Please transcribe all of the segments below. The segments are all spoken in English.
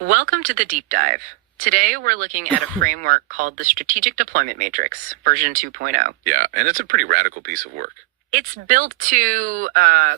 Welcome to the Deep Dive. Today we're looking at a framework called the Strategic Deployment Matrix, version 2.0. Yeah, and it's a pretty radical piece of work. It's built to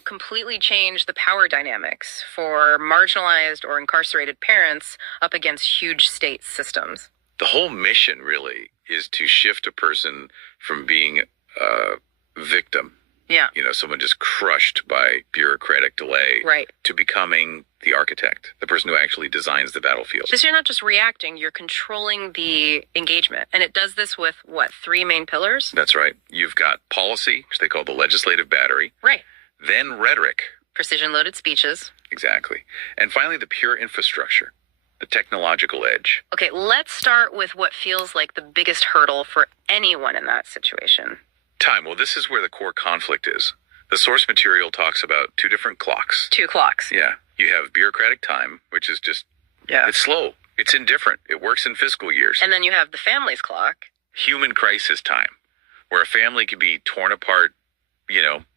completely change the power dynamics for marginalized or incarcerated parents up against huge state systems. The whole mission really is to shift a person from being a victim, Yeah, someone just crushed by bureaucratic delay, right. to becoming the architect, the person who actually designs the battlefield. Because you're not just reacting, you're controlling the engagement. And it does this with, what, 3 main pillars? That's right. You've got policy, which they call the legislative battery, Right. then rhetoric. Precision-loaded speeches. Exactly. And finally, the pure infrastructure, the technological edge. Okay, let's start with what feels like the biggest hurdle for anyone in that situation. Time. Well, this is where the core conflict is. The source material talks about 2 different clocks. 2 clocks. Yeah. You have bureaucratic time, which is just, it's slow. It's indifferent. It works in fiscal years. And then you have the family's clock. Human crisis time, where a family can be torn apart,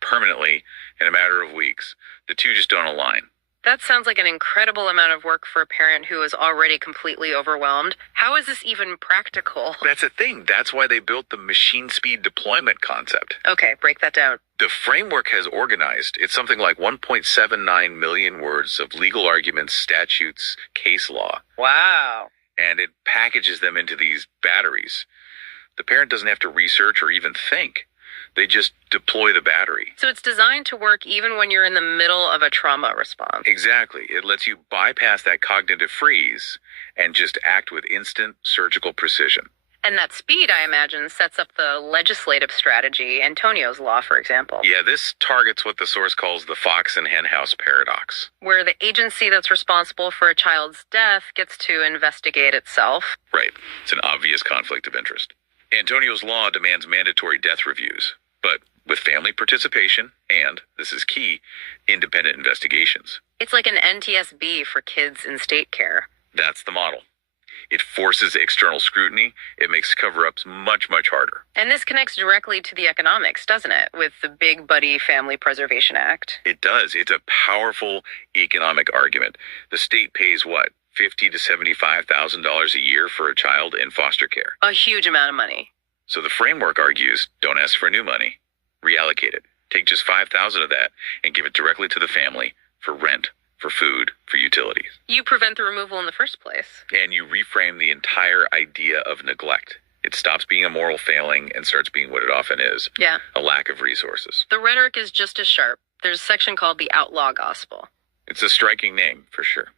permanently in a matter of weeks. The 2 just don't align. That sounds like an incredible amount of work for a parent who is already completely overwhelmed. How is this even practical? That's a thing. That's why they built the machine speed deployment concept. Okay, break that down. The framework has organized, it's something like 1.79 million words of legal arguments, statutes, case law, Wow. and it packages them into these batteries. The parent doesn't have to research or even think. They just deploy the battery. So it's designed to work even when you're in the middle of a trauma response. Exactly. It lets you bypass that cognitive freeze and just act with instant surgical precision. And that speed, I imagine, sets up the legislative strategy, Antonio's law, for example, Yeah, this targets what the source calls the fox and henhouse paradox. where the agency that's responsible for a child's death gets to investigate itself. Right. It's an obvious conflict of interest. Antonio's law demands mandatory death reviews, but with family participation and, this is key, independent investigations. It's like an NTSB for kids in state care. That's the model. It forces external scrutiny. It makes cover-ups much, much harder. And this connects directly to the economics, doesn't it, with the Big Buddy Family Preservation Act? It does. It's a powerful economic argument. The state pays what? $50,000 to $75,000 a year for a child in foster care. A huge amount of money. So the framework argues, don't ask for new money. Reallocate it. Take just $5,000 of that and give it directly to the family for rent, for food, for utilities. You prevent the removal in the first place. And you reframe the entire idea of neglect. It stops being a moral failing and starts being what it often is, Yeah. a lack of resources. The rhetoric is just as sharp. There's a section called the Outlaw Gospel. It's a striking name, for sure.